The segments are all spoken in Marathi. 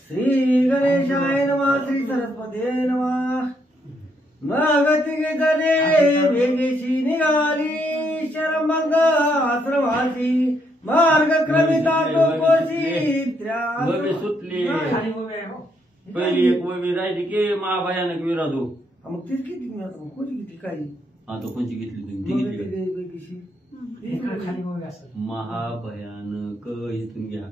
श्री गणेशाय नमः, श्री सरस्वती नमः। मगती घेतले वेगेशी निघाली शरमंग आश्रमाची, मार्ग क्रमिता टोकोशी सुटली। पहिली एक वबी राहिली की महाभयानक विराधो। मग तीच किती कोणी घेतली काही आता कोणची घेतली तुम्ही? वेगेशी महाभयानक इथून घ्या।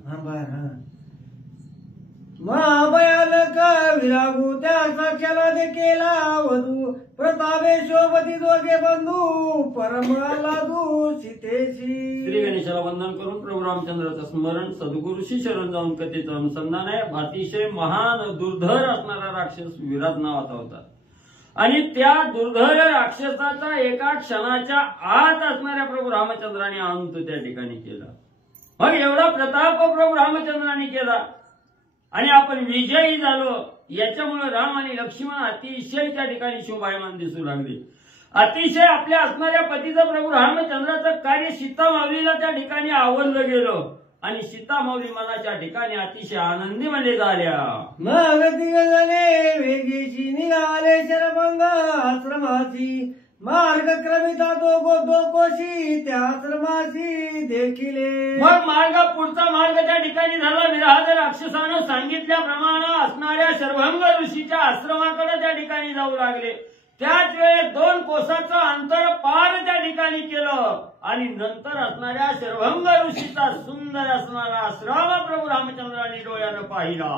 महाभयानक विरागू त्या साक्षाला दे केला वधू, प्रतापे शोभती दोघे बंधू परम लादू सीतेशी। श्री गणेशाला वंदन करून प्रभू रामचंद्राचं स्मरण सद्गुरूशी शरण जाऊन कथेचं अनुसंधान आहे। अतिशय महान दुर्धर असणारा राक्षस विराट नावाचा होता आणि त्या दुर्धर राक्षसाचा एका क्षणाच्या आत असणाऱ्या प्रभू रामचंद्राने आणून तो त्या ठिकाणी केला। मग एवढा प्रताप प्रभू रामचंद्राने केला आणि आपण विजयी झालो। याच्यामुळे राम आणि लक्ष्मण अतिशय त्या ठिकाणी शोभायमान दिसू लागले। अतिशय आपल्या असणाऱ्या पतीचं प्रभू रामचंद्राचं कार्य सीता माऊलीला त्या ठिकाणी आवडलं गेलं आणि सीता माऊली मनाच्या ठिकाणी अतिशय आनंदी म्हणजे झाल्या। मग तिघजणे वेगेशी निघाले शरभंग आश्रमाची, मार्ग क्रमिता दोकोशी त्या आश्रमाची देखिले। मग पुढचा मार्ग त्या ठिकाणी झाला। विराध राक्षसानं सांगितल्याप्रमाणे असणाऱ्या शरभंग ऋषीच्या आश्रमाकडे त्या ठिकाणी जाऊ लागले। त्याच वेळेस 2 कोसाचं अंतर पार त्या ठिकाणी केलं आणि नंतर असणाऱ्या शरभंग ऋषीचा सुंदर असणारा आश्रम प्रभू रामचंद्राने डोळ्यानं पाहिला।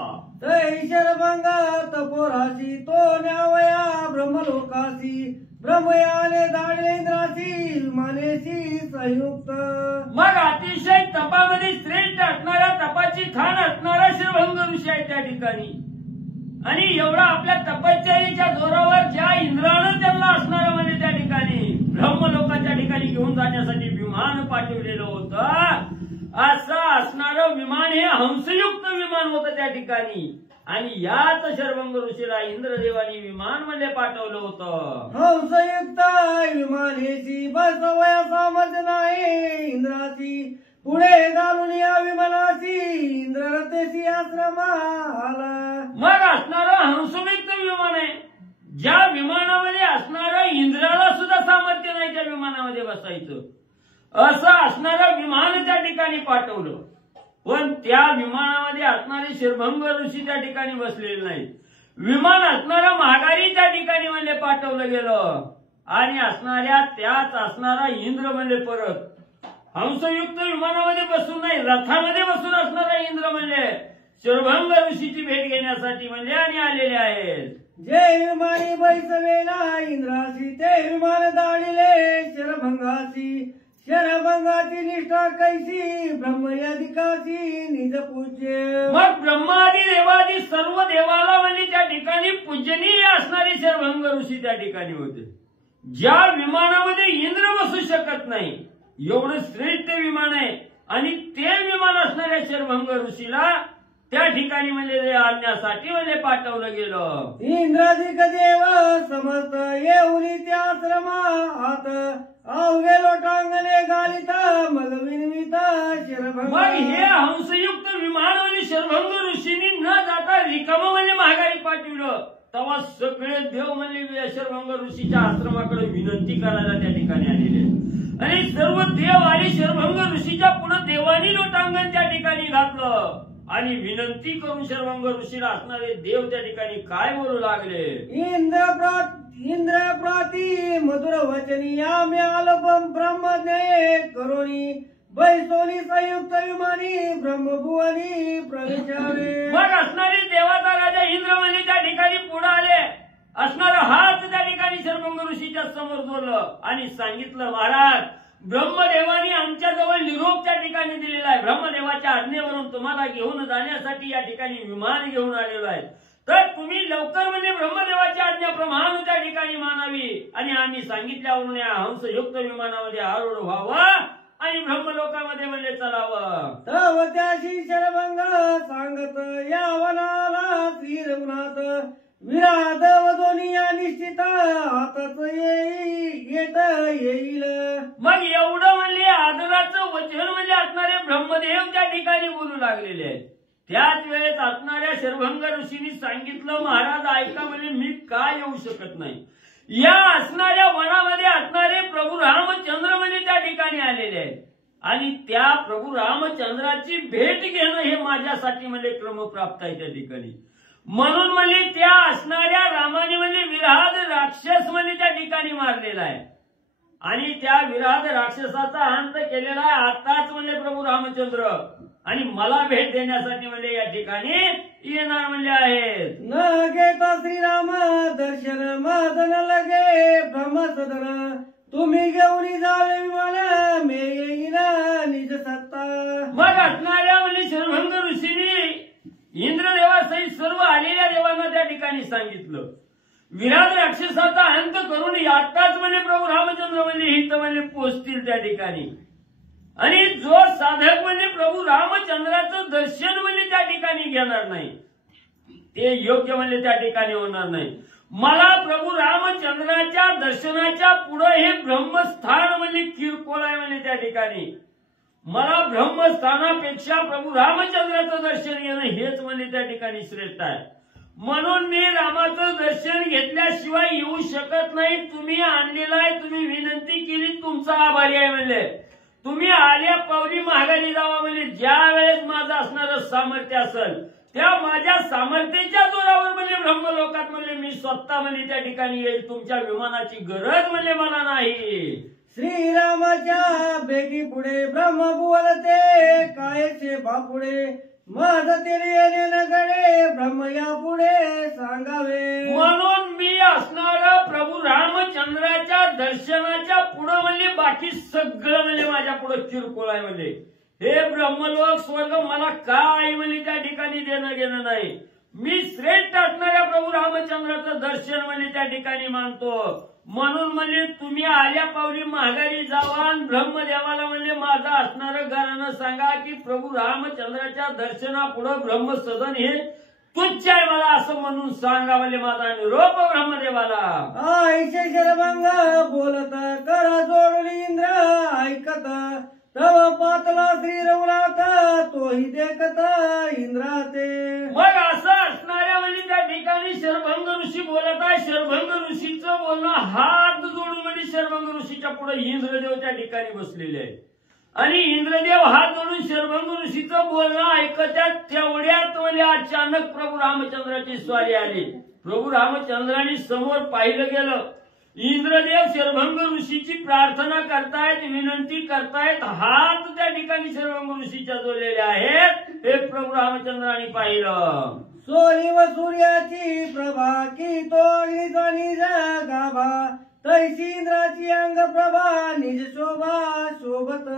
शरभंग तपोराशी तो न्यावया ब्रह्मलोकाशी, ब्रह्मयाने दाडेंद्राशी विमानेशी संयुक्त। मग अतिशय तपामध्ये श्रेष्ठ असणाऱ्या तपाची खाण असणारा शरभंग ऋषी आहे त्या ठिकाणी आणि एवढा आपल्या तपश्चर्येच्या जोरावर ज्या इंद्रानं त्यांना असणारं म्हणजे त्या ठिकाणी ब्रह्मलोकाच्या ठिकाणी घेऊन जाण्यासाठी विमान पाठवलेलं होतं, असं असणारं विमान हे हंसयुक्त विमान होतं त्या ठिकाणी आणि याच शरभंग ऋषीला इंद्रदेवानी विमान मध्ये पाठवलं होतं। हंसयुक्त विमानेची बसवया सामर्थ्य नाही इंद्राची, पुढे घालून या विमानाची इंद्ररथेशी आश्रमाला। मग असणारं हंसयुक्त विमान आहे, ज्या विमानामध्ये असणारं इंद्राला सुद्धा सामर्थ्य नाही त्या विमानामध्ये बसायचं, असं असणारं विमान त्या ठिकाणी पाठवलं। पण त्या विमानामध्ये असणारे शरभंग ऋषी त्या ठिकाणी बसलेले नाहीत। विमान असणारं माघारी त्या ठिकाणी म्हणजे पाठवलं गेलं आणि असणाऱ्या त्याच असणारा इंद्र म्हणजे परत हंसयुक्त विमानामध्ये बसून नाही, रथामध्ये बसून असणारा इंद्र म्हणजे शरभंग ऋषीची भेट घेण्यासाठी म्हणजे आणि आलेले आहेत। जे विमानी बैसवेला इंद्राशी, ते विमान दाडिले शरभंगाशी, शरभंगाची निष्ठा कैसी ब्रह्मयादिकाची निज पूज्य। मग ब्रह्मादी देवादी सर्व देवाला म्हणजे त्या ठिकाणी पूजनीय असणारे शरभंग ऋषी त्या ठिकाणी होते। ज्या विमानामध्ये इंद्र बसू शकत नाही एवढं श्रेष्ठ विमान आहे आणि ते विमान असणाऱ्या शरभंग ऋषीला त्या ठिकाणी म्हणजे आणण्यासाठी म्हणजे पाठवलं गेलं। इंद्राधिक देव समस्त येऊन त्या आश्रमात, अवघे लोटांगणे गालित मग विनवित शरभंग। मग हे हंसयुक्त विमान म्हणजे शरभंग ऋषींनी न जाता रिकाम म्हणजे माघारी पाठवलं, तेव्हा सगळे देव म्हणजे शरभंग ऋषीच्या आश्रमाकडे विनंती करायला त्या ठिकाणी आलेले आणि सर्व देव आणि शरभंग ऋषीच्या पुढे देवानी लोटांगण त्या ठिकाणी घातलं आणि विनंती करून शरभंग ऋषीला असणारे देव त्या ठिकाणी काय बोलू लागले। इंद्र प्राती मधुर वचनी आम्ही आलोपम ब्रह्मज्ञे करोनी, बैसोनी संयुक्त विमानी ब्रह्मभुवनी प्रवेशावे। मग असणारे देवाचा राजा इंद्र म्हणजे त्या ठिकाणी पुढे आले, असणारा हात त्या ठिकाणी शरभंग ऋषीच्या समोर जोडलं आणि सांगितलं, महाराज ब्रह्मदेवानी आमच्या जवळ निरोप त्या ठिकाणी दिलेला आहे। ब्रह्मदेवाच्या आज्ञेवरून तुम्हाला घेऊन जाण्यासाठी या ठिकाणी विमान घेऊन आलेलो आहे, तर तुम्ही लवकर म्हणजे ब्रह्मदेवाच्या आज्ञेप्रमाणे त्या ठिकाणी मानावी आणि आम्ही सांगितल्यावरून या हंसयुक्त विमानामध्ये आरूढ व्हावं आणि ब्रह्मलोकामध्ये म्हणजे चलावं। तव त्याशी शरभंग सांगत या वनाला श्री रघुनाथ, विराध व दोन्ही निश्चित हातात येत येईल. मग एवढं म्हणजे आदराचं वचन म्हणजे असणारे ब्रह्मदेव त्या ठिकाणी बोलू लागलेले आहेत. त्याच वेळेस असणाऱ्या शर्भंग ऋषींनी सांगितलं, महाराज ऐका, म्हणजे मी का येऊ शकत नाही. या असणाऱ्या वनामध्ये असणारे प्रभू रामचंद्र म्हणजे त्या ठिकाणी आलेले आहेत आणि त्या प्रभू रामचंद्राची भेट घेणं हे माझ्यासाठी म्हणजे क्रमप्राप्त आहे त्या ठिकाणी. म्हणून म्हणजे त्या असणाऱ्या रामाने म्हणजे विराध राक्षस म्हणजे त्या ठिकाणी मारलेला आहे आणि त्या विराध राक्षसाचा अंत केलेला आहे आताच म्हणजे प्रभू रामचंद्र आणि मला भेट देण्यासाठी म्हणजे या ठिकाणी येणार म्हणजे आहेत. न घेता श्रीराम दर्शन मदन लगे ब्रह्मसदन तुम्ही घेऊन जावे विमान मे येईन निज सत्ता. मग असणाऱ्या म्हणजे शर्भंग ऋषींनी इंद्रदेवासहित सर्व आलेल्या देवांना त्या ठिकाणी सांगितलं, विराट राक्षसाचा अंत करून आताच म्हणजे प्रभू रामचंद्र म्हणजे इथं म्हणजे पोचतील त्या ठिकाणी आणि जो साधक म्हणजे प्रभू रामचंद्राचं दर्शन म्हणजे त्या ठिकाणी घेणार नाही ते योग्य म्हणजे त्या ठिकाणी होणार नाही. मला प्रभू रामचंद्राच्या दर्शनाच्या पुढे हे ब्रह्मस्थान म्हणजे किरकोळ आहे म्हणजे त्या ठिकाणी. मला ब्रह्मस्थानापेक्षा प्रभू रामचंद्राचं दर्शन घेणं हेच म्हणजे त्या ठिकाणी श्रेष्ठ आहे. म्हणून मी रामाचं दर्शन घेतल्याशिवाय येऊ शकत नाही. तुम्ही आणलेला आहे, तुम्ही विनंती केली, तुमचा आभारी आहे. म्हणजे तुम्ही आल्या पावली माघारी जावा. म्हणजे ज्या वेळेस माझं असणारं सामर्थ्य असेल त्या माझ्या सामर्थ्याच्या जोरावर म्हणजे ब्रह्मलोकात म्हणजे मी स्वतः म्हणजे त्या ठिकाणी येईल. तुमच्या विमानाची गरज म्हणजे मला नाही. श्रीरामाच्या बेगी पुढे ब्रह्म बोलते कायचे बापुढे माझ तेरे येणे गडे ब्रह्म या पुढे सांगावे. म्हणून मी असणारा प्रभू रामचंद्राच्या दर्शनाच्या पुढे म्हणजे बाकी सगळं म्हणजे माझ्या पुढे किरकोळ आहे. म्हणजे हे ब्रह्मलोक स्वर्ग मला काय म्हणजे त्या ठिकाणी देणं घेणं नाही. मी श्रेष्ठ असणाऱ्या प्रभू रामचंद्राचं दर्शन म्हणजे त्या ठिकाणी मानतो. म्हणून म्हणजे तुम्ही आल्या पावली माघारी जावा आणि ब्रह्मदेवाला म्हणजे माझं असणारं घरानं सांगा की प्रभू रामचंद्राच्या दर्शनापुढे ब्रह्मसदन हे तुच्छ आहे मला असं म्हणून सांगा म्हणजे माझा निरोप ब्रह्मदेवाला. आईचे शरभंग बोलत करा जोडून इंद्र ऐकत तव पातला श्री रघुनाथ तोही देखत इंद्राते. मग असं असणाऱ्या म्हणजे त्या ठिकाणी शरभंग ऋषी बोलत आहे. शरभंग ऋषीचं बोलणं हात जोडून म्हणजे शरभंग ऋषीच्या पुढे इंद्रदेव त्या ठिकाणी बसलेले आहेत आणि इंद्रदेव हात जोडून शरभंग ऋषीचं बोलणं ऐकत्यात. तेवढ्यात म्हणजे अचानक प्रभू रामचंद्राची स्वारी आली. प्रभू रामचंद्रांनी समोर पाहिलं गेलं. इंद्रदेव शरभंग ऋषीची प्रार्थना करतायत, विनंती करतायत. हात त्या ठिकाणी शरभंग ऋषीच्या जोडलेले आहेत. हे प्रभू रामचंद्रांनी पाहिलं. सोनी व सूर्याची प्रभा की तो अग्नीचा निज गाभा तैसी इंद्राची अंग प्रभा निज शोभा शोभत.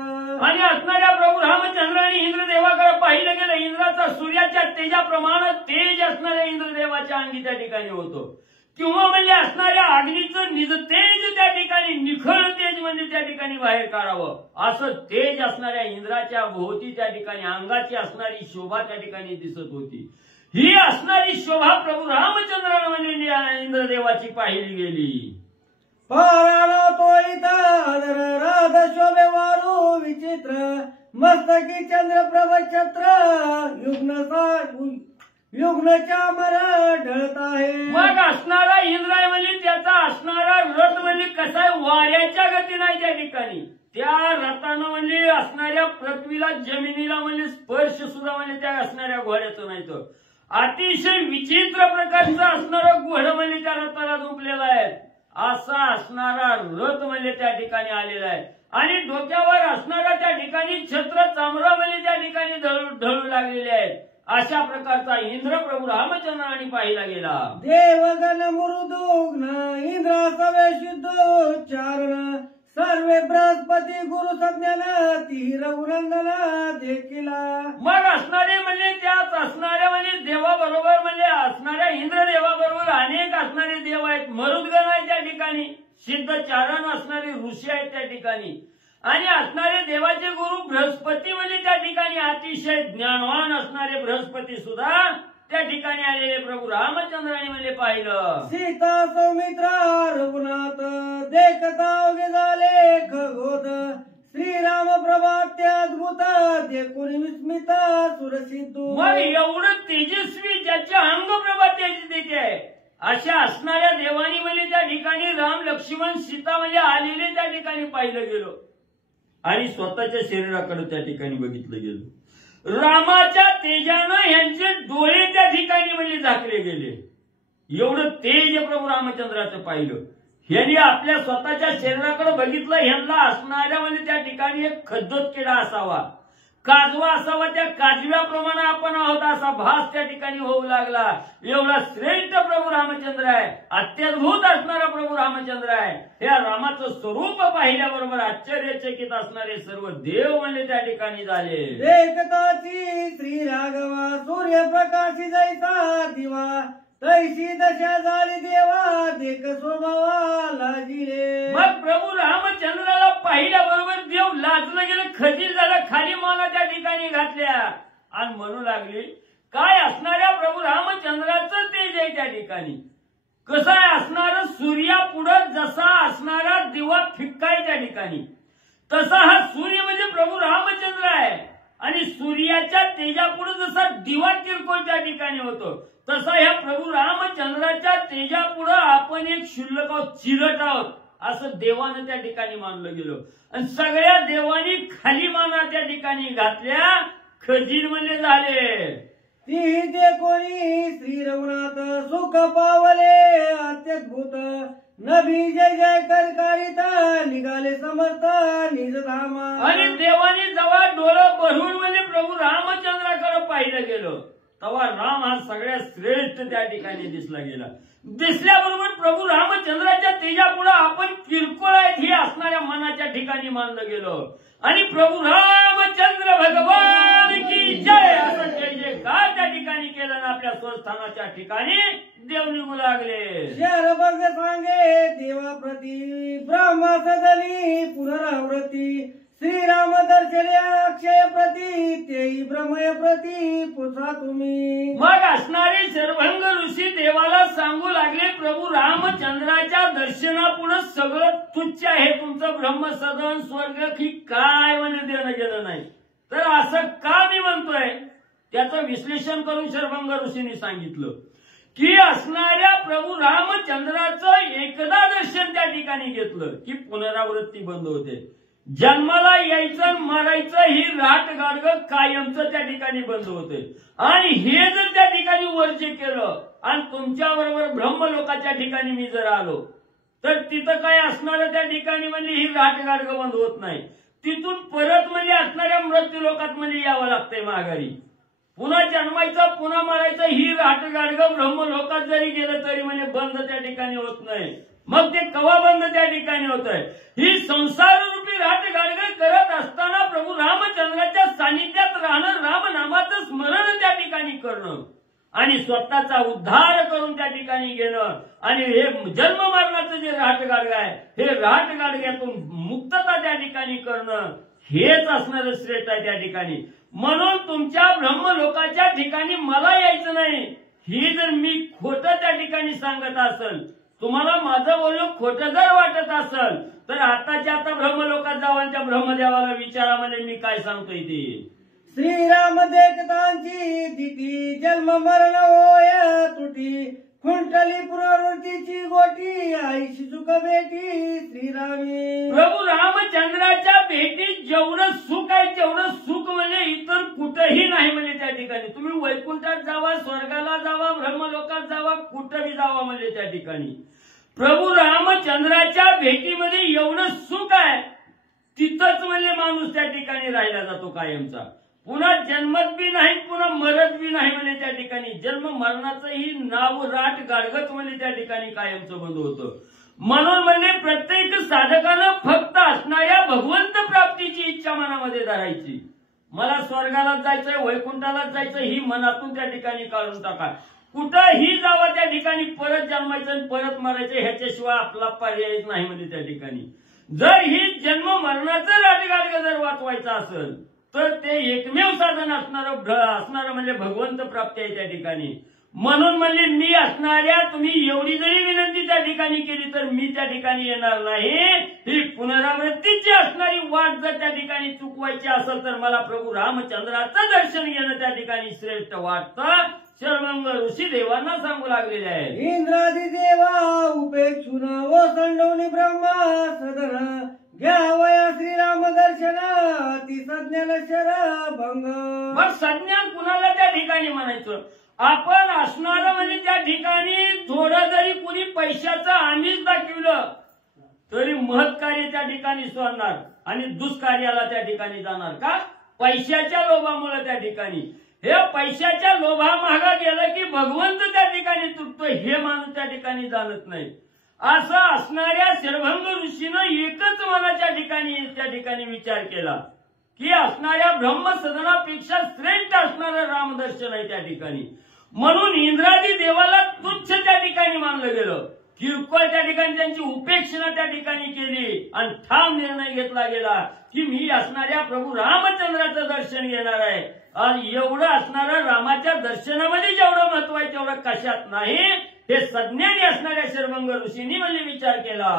आणि असणाऱ्या प्रभू रामचंद्रांनी इंद्रदेवाकडे पाहिलं गेलं. इंद्राचा सूर्याच्या तेजाप्रमाणे तेज असणाऱ्या इंद्रदेवाच्या अंगी त्या ठिकाणी होतं किंवा म्हणजे असणाऱ्या अग्नीचं निजतेज त्या ठिकाणी निखळ तेज म्हणजे त्या ठिकाणी बाहेर काढावं असं तेज असणाऱ्या इंद्राच्या भोवती त्या ठिकाणी अंगाची असणारी शोभा त्या ठिकाणी दिसत होती. ही असणारी शोभा प्रभू रामचंद्राला म्हणजे इंद्रदेवाची पाहिली गेली. पाराला तो इतर राध शोभे वारू विचित्र मस्तकी चंद्रप्रभ छत्र युग्नच्या मर ढळत आहे. मग असणारा इंद्र आहे म्हणजे त्याचा असणारा रथ म्हणजे कसा आहे वाऱ्याच्या गती नाही त्या ठिकाणी. त्या रथानं म्हणजे असणाऱ्या पृथ्वीला जमिनीला म्हणजे स्पर्श सुद्धा म्हणजे त्या असणाऱ्या घोड्याचं नाही तर अतिशय विचित्र प्रकारचं असणारं घोडं म्हणजे त्या रथाला झोपलेलं आहे. असा असणारा रथ म्हणजे त्या ठिकाणी आलेला आहे आणि डोक्यावर असणारा त्या ठिकाणी छत्र चामरा म्हणजे त्या ठिकाणी ढळू लागलेले आहेत. अशा प्रकारचा इंद्र प्रभू रामचंद्रांनी पाहिला गेला. देवगण मृदुग्न इंद्रा सवे शुद्धोच्चारण सर्वे बृहस्पती गुरु संज्ञान ती रघुनंदन देखिला. मग असणारे म्हणजे त्यात असणाऱ्या म्हणजे देवाबरोबर म्हणजे असणाऱ्या इंद्रदेवाबरोबर अनेक असणारे देव आहेत. मरुद्गण आहे त्या ठिकाणी, सिद्धचारण असणारे ऋषी आहेत त्या ठिकाणी आणि असणारे देवाचे गुरु बृहस्पती म्हणजे त्या ठिकाणी अतिशय ज्ञानवान असणारे बृहस्पती सुद्धा त्या ठिकाणी आलेले प्रभू रामचंद्राने म्हणजे पाहिलं. सीता सौमित्रा रघुनाथ देखता अवघे झाले खगोद श्रीराम प्रभाते अद्भुत देखून विस्मित सुरसिद्धू. मग एवढं तेजस्वी ज्याचे अंग प्रभा तेजस्वी आहे अशा असणाऱ्या देवानी म्हणजे त्या ठिकाणी राम लक्ष्मण सीता म्हणजे आलेले त्या ठिकाणी पाहिलं गेलो आणि स्वतःच्या शरीराकडे त्या ठिकाणी बघितलं गेलं. रामाच्या तेजानं यांचे डोळे त्या ठिकाणी म्हणजे झाकले गेले. एवढं तेज प्रभू रामचंद्राचं पाहिलं. यांनी आपल्या स्वतःच्या शरीराकडे बघितलं. ह्यांना असणाऱ्या म्हणजे त्या ठिकाणी एक खद्दोत किडा असावा, काजवा असावा, त्या काजव्याप्रमाणे आपण आहोत असा भास त्या ठिकाणी होऊ लागला. एवढा श्रेष्ठ प्रभू रामचंद्र आहे, अत्यद्भुत असणारा प्रभू रामचंद्र आहे. या रामाचं स्वरूप पाहिल्याबरोबर आश्चर्यचकित असणारे सर्व देव म्हणजे त्या ठिकाणी झाले. देखताची श्री राघवा सूर्यप्रकाशी जैसा दिवा तैशी दशा झाली देवा देख स्वभावा लाजिले. मग प्रभू रामचंद्राला पाहिल्याबरोबर देव लाजलं गेलं, खजील झाला, खाली माना त्या ठिकाणी घातल्या आणि म्हणू लागली काय असणाऱ्या प्रभू रामचंद्राचं तेज आहे त्या ठिकाणी. कसं आहे असणार, सूर्यापुढं जसा असणारा दिवा फिक्का आहे त्या ठिकाणी तसा हा सूर्य म्हणजे प्रभू रामचंद्र आहे. आणि सूर्याच्या तेजापुढे जसा दिवा किरकोळ त्या ठिकाणी होतो तसा ह्या प्रभू रामचंद्राच्या तेजापुढे आपण एक क्षुल्लक आहोत, चिरट आहोत असं देवानं त्या ठिकाणी मानलं गेलं. आणि सगळ्या देवांनी खाली माना त्या ठिकाणी घातल्या, खजील म्हणजे झाले. ती ते कोणी श्री रघुनाथ सुख पावले अत्यद्भुत नभी जय जय करकारित निघाले समस्त निज धामा. आणि देवानी जेव्हा डोळं भरून म्हणजे प्रभू रामचंद्राकडे पाहिलं गेलं तेव्हा राम हा सगळ्यात श्रेष्ठ त्या ठिकाणी दिसला गेला. दिसल्याबरोबर प्रभू रामचंद्राच्या तेजापुढे आपण किरकोळ आहेत हे असणाऱ्या मनाच्या ठिकाणी मानलं गेलं. आणि प्रभू रामचंद्र भगवान की जय असं जय जयकार त्या ठिकाणी केलं आणि आपल्या स्वस्थानाच्या ठिकाणी देव निघू लागले. शहर बघ सांगे देवाप्रती ब्रह्म सदनी पुनरावृत्ती श्रीराम दर्शने अक्षय प्रती तेही ब्रह्मय प्रती पुसा तुम्ही. मग असणारे शरभंग ऋषी देवाला सांगू लागले प्रभू रामचंद्राच्या दर्शनापुढे सगळं तुच्छ आहे, तुमचं ब्रह्मसदन स्वर्ग की काय म्हणजे देणं गेलं नाही. तर असं का मी म्हणतोय त्याचं विश्लेषण करून शरभंग ऋषींनी सांगितलं की असणाऱ्या प्रभू रामचंद्राचं एकदा दर्शन त्या ठिकाणी घेतलं की पुनरावृत्ती बंद होते. जन्माला यायचं मरायचं ही राट गाडगं कायमचं त्या ठिकाणी बंद होते. आणि हे जर त्या ठिकाणी वर्ज्य केलं आणि तुमच्या बरोबर ब्रह्मलोकाच्या ठिकाणी मी जर आलो तर तिथं काय असणारं त्या ठिकाणी म्हणजे ही राट गाडगं बंद होत नाही. तिथून परत म्हणजे असणाऱ्या मृत्यू लोकात म्हणजे यावं लागतंय माघारी. पुन्हा जन्मायचं पुन्हा मारायचं ही राट गाडगं ब्रह्मलोकात जरी गेलं तरी म्हणजे बंद त्या ठिकाणी होत नाही. मग ते कवा बंद त्या ठिकाणी होत आहे. ही संसार रूपी राट गाडगं करत असताना प्रभू रामचंद्राच्या सानिध्यात राहणं, रामनामाचं स्मरण त्या ठिकाणी करणं आणि स्वतःचा उद्धार करून त्या ठिकाणी घेणं आणि हे जन्म मरणाचं जे राट गाडगं आहे हे राट गाडग्यातून मुक्तता त्या ठिकाणी करणं हेच असणारं श्रेष्ठ आहे त्या ठिकाणी. म्हणून तुमच्या ब्रह्मलोकाच्या ठिकाणी मला यायचं नाही ही जर मी खोटं त्या ठिकाणी सांगत असेल, तुम्हाला माझं बोलणं खोटं जर वाटत असेल तर आताच्या आता ब्रह्मलोकात जावा त्या ब्रह्मदेवाला विचारा म्हणजे मी काय सांगतोय ते. श्रीराम देखतांची दिती जन्म मरण होय तुटी खुंटली पुनरावृत्तीची गोटी आईशी सुख भेटी श्रीरामी. प्रभू रामचंद्राच्या भेटीत जेवढं सुख आहे तेवढं सुख म्हणजे इतर कुठंही नाही म्हणजे त्या ठिकाणी. तुम्ही वैकुंठात जावा, स्वर्गाला जावा, ब्रह्मलोकात जावा, कुठंही जावा म्हणजे त्या ठिकाणी प्रभू रामचंद्राच्या भेटीमध्ये एवढं सुख आहे तिथंच म्हणजे माणूस त्या ठिकाणी राहिला जातो कायमचा. पुन्हा जन्मत बी नाही पुन्हा मरत बी नाही म्हणजे त्या ठिकाणी जन्म मरणाचंही नाव राट गाडगत म्हणजे त्या ठिकाणी कायमचं बंद होतं. म्हणून म्हणजे प्रत्येक साधकानं फक्त असणाऱ्या भगवंत प्राप्तीची इच्छा मनामध्ये धरायची. मला स्वर्गालाच जायचंय, वैकुंठालाच जायचं ही मनातून त्या ठिकाणी काढून टाका. कुठंही जावा त्या ठिकाणी परत जन्मायचं आणि परत मरायचं ह्याच्याशिवाय आपला पर्यायच नाही म्हणजे त्या ठिकाणी. जर ही जन्म मरणाचं राटगाडगं जर वाचवायचं असेल तर ते एकमेव साधन असणारं म्हणजे भगवंत प्राप्ती आहे त्या ठिकाणी. म्हणून म्हणजे मी असणाऱ्या तुम्ही एवढी जरी विनंती त्या ठिकाणी केली तर मी त्या ठिकाणी येणार नाही. ही पुनरावृत्तीची असणारी वाट जर त्या ठिकाणी चुकवायची असेल तर मला प्रभू रामचंद्राचं दर्शन घेणं त्या ठिकाणी श्रेष्ठ वाटतं. शर्वंग ऋषी देवांना सांगू लागलेले आहे. इंद्रादी देवा उपेक्षुन व संडवनी ब्रह्मा सदन घ्यावया श्रीराम दर्शन ती सज्ञान शर भंग. मग सज्ञान कुणाला त्या ठिकाणी म्हणायचं? आपण असणारं म्हणजे त्या ठिकाणी थोडं जरी कुणी पैशाचं आमिष दाखवलं तरी महत्कार्य त्या ठिकाणी सोडणार आणि दुष्कार्याला त्या ठिकाणी जाणार. का? पैशाच्या लोभामुळे त्या ठिकाणी. हे पैशाच्या लोभामागा गेलं की भगवंत त्या ठिकाणी तुटतो हे माणूस त्या ठिकाणी जाणत नाही. असं असणाऱ्या शर्वंग ऋषीनं एकच मनाच्या ठिकाणी विचार केला की असणाऱ्या ब्रह्मसदनापेक्षा श्रेष्ठ असणारं रामदर्शन आहे त्या ठिकाणी. म्हणून इंद्रादी देवाला तुच्छ त्या ठिकाणी मानलं गेलं. किरकोळ त्या ठिकाणी त्यांची उपेक्षणा त्या ठिकाणी केली आणि ठाम निर्णय घेतला गेला की मी असणाऱ्या प्रभू रामचंद्राचं दर्शन घेणार आहे. आणि एवढं असणारं रामाच्या दर्शनामध्ये जेवढं महत्व आहे तेवढं कशात नाही. हे सज्ञानी असणाऱ्या शर्वंग ऋषींनी म्हणजे विचार केला.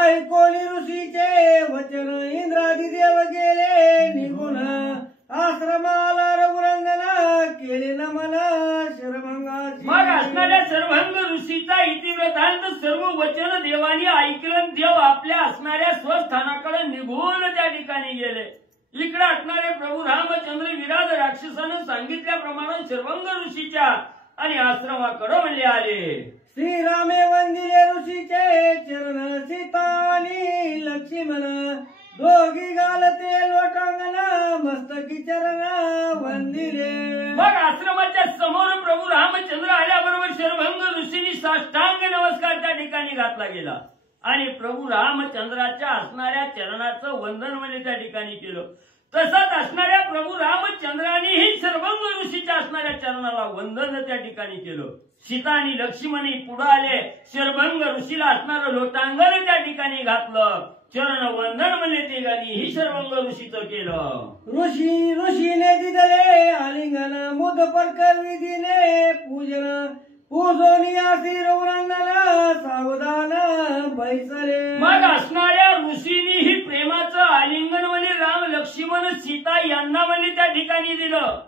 ऐकोनी ऋषीचे वचन इंद्रादी देव गेले निघून आश्रमाला रघुरंगना केले नमन शर्वंगाची. मग असणाऱ्या शर्वंग ऋषीचा इतिवृत्तांत सर्व वचन देवानी ऐकलं. देव आपल्या असणाऱ्या स्वस्थानाकडे निघून त्या ठिकाणी गेले. इकडे असणारे प्रभू रामचंद्र विराज राक्षसानं सांगितल्याप्रमाणे शर्वंग ऋषीच्या आणि आश्रमाकडे म्हणले आले. श्रीरामे वंदिले ऋषीचे चरण सीता आणि लक्ष्मण दोघी घालते लोटांगण मस्तकी चरण वंदिले. मग आश्रमाच्या समोर प्रभू रामचंद्र आल्याबरोबर शर्वंग ऋषींनी साष्टांग नमस्कार त्या ठिकाणी घातला गेला आणि प्रभू रामचंद्राच्या असणाऱ्या चरणाचं वंदन म्हणजे त्या ठिकाणी केलं. तसंच असणाऱ्या प्रभू रामचंद्रानेही शर्वंग ऋषीच्या असणाऱ्या चरणाला वंदन त्या ठिकाणी केलं. सीता आणि लक्ष्मणही पुढे आले. शर्वंग ऋषीला असणारं लोटांगण त्या ठिकाणी घातलं. चरण वंदन म्हणजे ठिकाणी ही शर्वंग ऋषीचं केलं. ऋषीने दिदले आलिंगन मुद परकर विधीने पूजन पूजोनी आसी रघुरंगना सावधान बैसले. मग असणाऱ्या ऋषींनी ही प्रेमाचं आलिंगन म्हणजे राम लक्ष्मण सीता यांना म्हणजे त्या ठिकाणी दिलं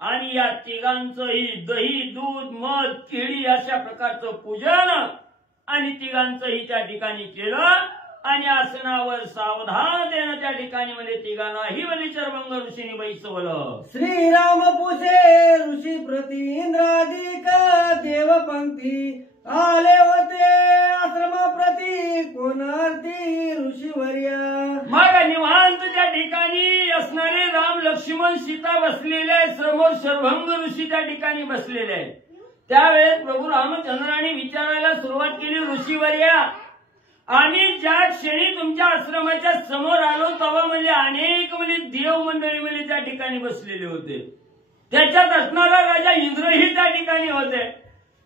आणि या तिघांचंही दही दूध मध केळी अशा प्रकारचं पूजन आणि तिघांचंही त्या ठिकाणी केलं आणि आसनावर सावधानतेनं त्या ठिकाणी म्हणजे तिघांनाही म्हणजे शर्वंग ऋषींनी बैसवलं. श्रीराम पुसे ऋषी प्रति इंद्रादिक देव पंक्ती आले होते आश्रमा प्रति कोणार्थी ऋषीवर्य. मग निवांत त्या ठिकाणी असणारे राम लक्ष्मण सीता बसलेले आहे. समोर शर्वंग ऋषी त्या ठिकाणी बसलेले आहे. त्यावेळेस प्रभू रामचंद्राने विचारायला सुरुवात केली, ऋषीवर्या आम्ही ज्या क्षणी तुमच्या आश्रमाच्या समोर आलो तेव्हा म्हणजे अनेक म्हणजे देव मंडळी म्हणजे त्या ठिकाणी बसलेले होते. त्याच्यात असणारा राजा इंद्रही त्या ठिकाणी होते.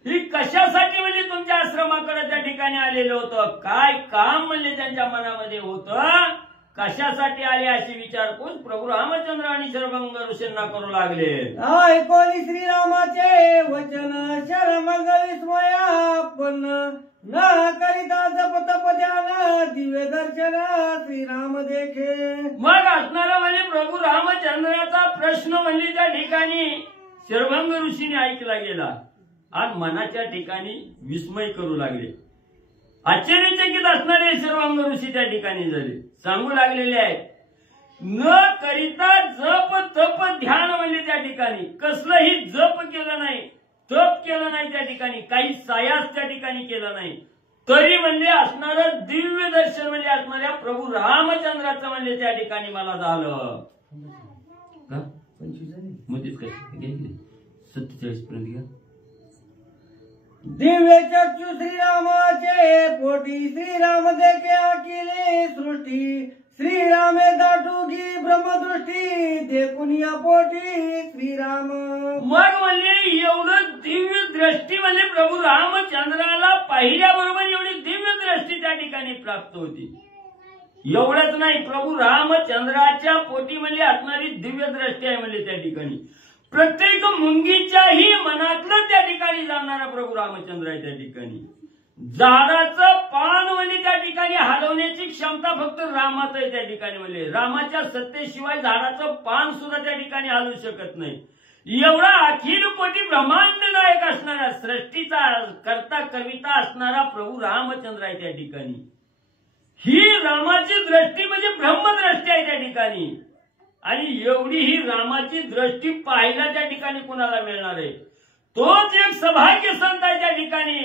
ही कशासाठी म्हणजे तुमच्या आश्रमाकडे त्या ठिकाणी आलेलं होतं? काय काम म्हणजे त्यांच्या मनामध्ये होतं? कशासाठी आले अशी विचारपूस प्रभू रामचंद्र आणि शर्वंग ऋषींना करू लागले. ऐकोनी श्रीरामाचे वचन शर्वंग विस्मयापन्न न करिता जप तप ध्यान दिव्य दर्शन श्रीराम देखे. मग असणारा म्हणजे प्रभू रामचंद्राचा प्रश्न म्हणजे त्या ठिकाणी शर्वंग ऋषीने ऐकला गेला आणि मनाच्या ठिकाणी विस्मय करू लागले. आश्चर्यचकित असणारे शर्वंग ऋषी त्या ठिकाणी झाले. सांगू लागलेले आहेत, न करिता जप तप ध्यान म्हणजे त्या ठिकाणी कसलंही जप केलं नाही, तप केलं नाही, त्या ठिकाणी काही सायास त्या ठिकाणी केलं नाही, तरी म्हणजे असणारं दिव्य दर्शन म्हणजे असणाऱ्या प्रभू रामचंद्राचं म्हणजे त्या ठिकाणी मला झालं. 47 पर्यंत घ्या. दिव्य चक्षु श्रीरामाचे पोटी श्रीराम देखे अखिले सृष्टी श्रीरामे दाटुगी ब्रह्मदृष्टी देखून या पोटी श्रीराम. मग म्हणजे एवढं दिव्य दृष्टी म्हणजे प्रभू रामचंद्राला पाहिल्याबरोबर एवढी दिव्य दृष्टी त्या ठिकाणी प्राप्त होती. एवढंच नाही, प्रभू रामचंद्राच्या पोटी म्हणजे असणारी दिव्य दृष्टी आहे म्हणजे त्या ठिकाणी प्रत्येक मुंगीच्याही मनातलं त्या ठिकाणी जाणारा प्रभू रामचंद्र आहे. त्या ठिकाणी झाडाचं पान म्हणजे त्या ठिकाणी हलवण्याची क्षमता फक्त रामात आहे. त्या ठिकाणी म्हणजे रामाच्या सत्तेशिवाय झाडाचं पान सुद्धा त्या ठिकाणी हलवू शकत नाही. एवढा अखिल कोटी ब्रह्मांड नायक असणारा, सृष्टीचा कर्ता कविता असणारा प्रभू रामचंद्र आहे त्या ठिकाणी. ही रामाची दृष्टी म्हणजे ब्रह्मदृष्टी आहे त्या ठिकाणी. आणि एवढी ही रामाची दृष्टी पाहायला त्या ठिकाणी कुणाला मिळणार आहे? तोच एक सौभाग्य संत आहे त्या ठिकाणी,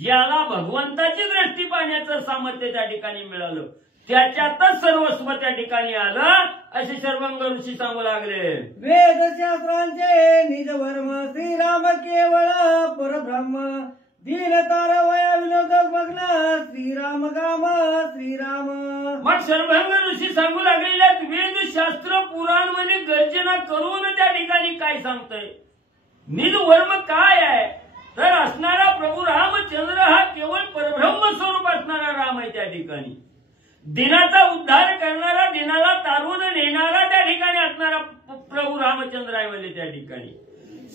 ज्याला भगवंताची दृष्टी पाहण्याचं सामर्थ्य त्या ठिकाणी मिळालं. त्याच्यातच सर्वस्व त्या ठिकाणी आलं असे सर्वंग ऋषी सांगू लागले. वेदशास्त्रांचे निजवर्म श्रीराम केवळ परब्रह्म, दीन तार वया विनोदक मग्न श्रीराम गाम श्रीराम. मग सर्वंग ऋषी सांगू लागलेले वेदशास्त्र पुराण म्हणजे गर्जना करून त्या ठिकाणी काय सांगतंय? निजवर्म काय आहे तर असणारा प्रभू रामचंद्र हा केवळ परब्रह्म स्वरूप असणारा राम आहे त्या ठिकाणी. दिनाचा उद्धार करणारा, दिनाला तारून नेणारा त्या ठिकाणी असणारा प्रभू रामचंद्र आहे म्हणजे त्या ठिकाणी.